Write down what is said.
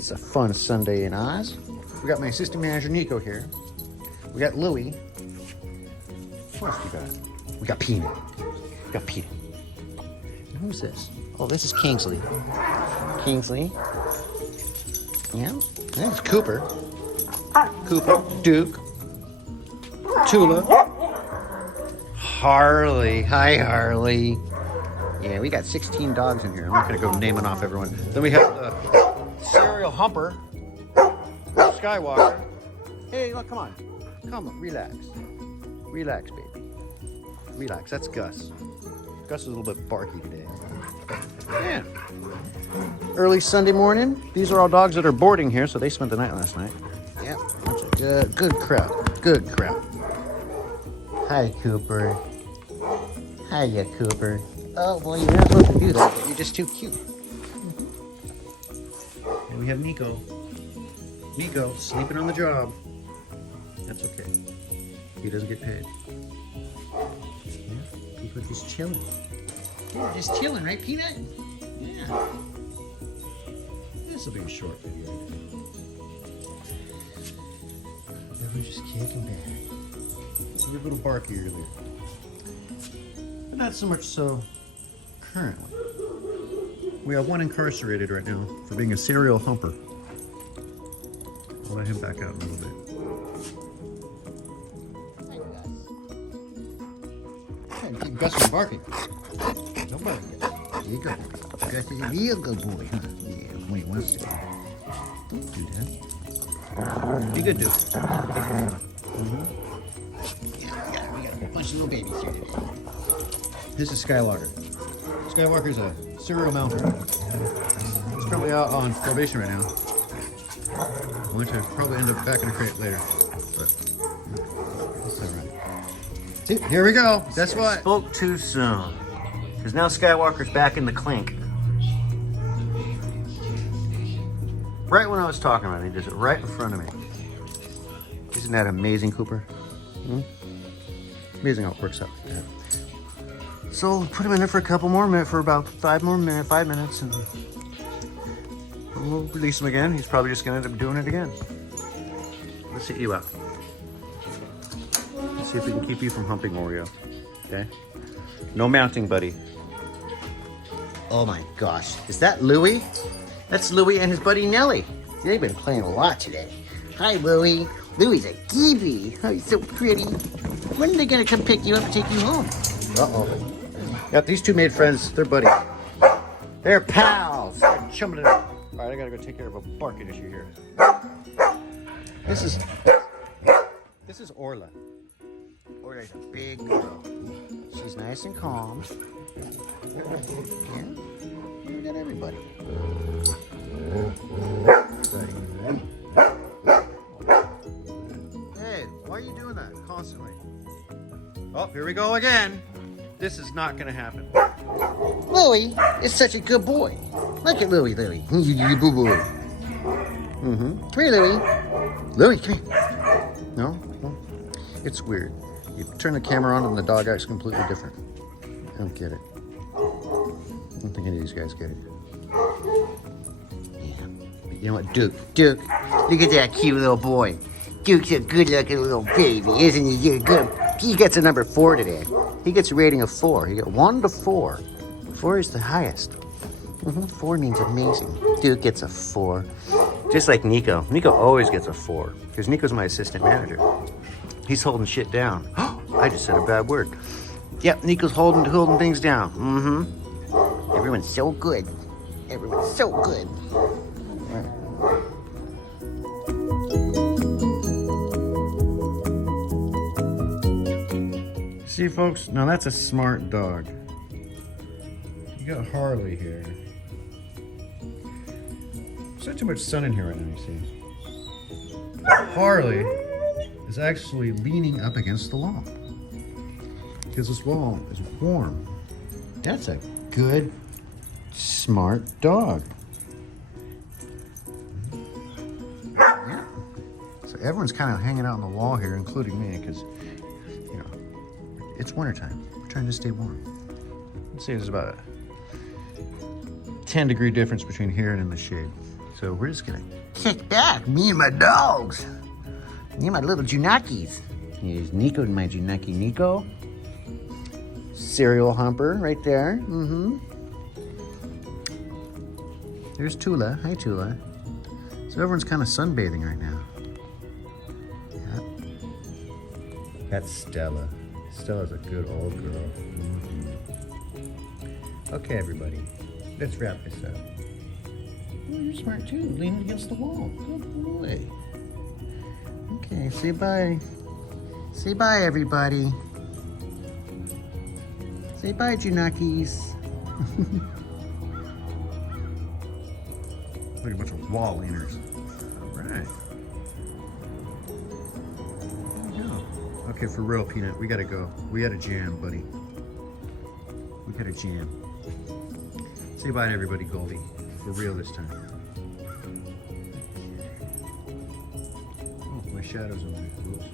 It's a fun Sunday in Oz. We got my assistant manager, Nico, here. We got Louie. What else we got? We got Peanut. We got Peanut. And who's this? Oh, this is Kingsley. Kingsley. Yeah. That's Cooper. Cooper. Duke. Tula. Harley. Hi, Harley. Yeah, we got 16 dogs in here. I'm not going to go naming off everyone. Then we have the serial humper, Skywalker. Hey, look, come on. Come on, relax. Relax, baby. Relax. That's Gus. Gus is a little bit barky today. Yeah. Early Sunday morning. These are all dogs that are boarding here, so they spent the night last night. Yeah. Good crowd. Good crowd. Hi, Cooper. Hiya, Cooper. Oh, well, you're not supposed to do that, but you're just too cute. And we have Nico. Nico, sleeping on the job. That's okay. He doesn't get paid. Yeah, people just chilling. Yeah, just chilling, right, Peanut? Yeah. This will be a short video. We're just kicking back. We're a little barky earlier. But not so much so currently. We have one incarcerated right now for being a serial humper. I'll let him back out in a little bit. Hey, Gus is barking. Don't bark. There you go. Gus is a real good boy, huh? Yeah, when he wants to. Don't do that. Be good, dude. Yeah, we got a bunch of little babies here today. This is Skywalker. Skywalker's a serial mounter. He's probably out on probation right now. Going to probably end up back in a crate later. But that's alright. See, here we go. That's why. Spoke too soon. Because now Skywalker's back in the clink. Right when I was talking about it, he does it right in front of me. Isn't that amazing, Cooper? Hmm? Amazing how it works out like that. So put him in there for a couple more minutes, for about 5 minutes, and we'll release him again. He's probably just gonna end up doing it again. Let's hit you out. Let's see if we can keep you from humping Oreo. Okay? No mounting, buddy. Oh my gosh. Is that Louie? That's Louie and his buddy Nellie. They've been playing a lot today. Hi, Louie. Louie's a Kiwi. Oh, he's so pretty. When are they gonna come pick you up and take you home? Uh-oh. Got these two made friends. They're buddies. They're pals. They're chumming it up. All right, I gotta go take care of a barking issue here. This is Orla. Orla's a big girl. She's nice and calm. Yeah. We got everybody. Hey, why are you doing that constantly? Oh, here we go again. This is not going to happen. Louie is such a good boy. Look at Louie. You boo boy. Come here, Louie. Louie, come here. No? It's weird. You turn the camera on and the dog acts completely different. I don't get it. I don't think any of these guys get it. Yeah. But you know what, Duke, look at that cute little boy. Duke's a good-looking little baby, isn't he? You're good. He gets a number 4 today. He gets a rating of 4. He got 1 to 4. 4 is the highest. 4 means amazing. Duke gets a 4. Just like Nico. Nico always gets a 4 because Nico's my assistant manager. He's holding shit down. I just said a bad word. Yep, Nico's holding things down. Everyone's so good. Everyone's so good. See, folks, now that's a smart dog. You got Harley here. There's not too much sun in here right now, you see. Harley is actually leaning up against the wall because this wall is warm. That's a good, smart dog. Yeah. So everyone's kind of hanging out on the wall here, including me, because it's wintertime. We're trying to stay warm. Let's say there's about a 10-degree difference between here and in the shade. So we're just gonna kick back, me and my dogs. Me and my little Junakis. Here's Nico, my Junaki Nico. Cereal humper right there. Mm-hmm. There's Tula. Hi, Tula. So everyone's kind of sunbathing right now. Yeah. That's Stella. Stella's a good old girl. Mm-hmm. Okay, everybody. Let's wrap this up. Oh, you're smart too. Leaning against the wall. Good boy. Okay, say bye. Say bye, everybody. Say bye, Junakis. Look at a bunch of wall leaners. All right. There we go. Okay, for real, Peanut, we gotta go. We gotta jam, buddy. We gotta jam. Say bye to everybody, Goldie. For real this time. Oh, my shadow's on there. Oops.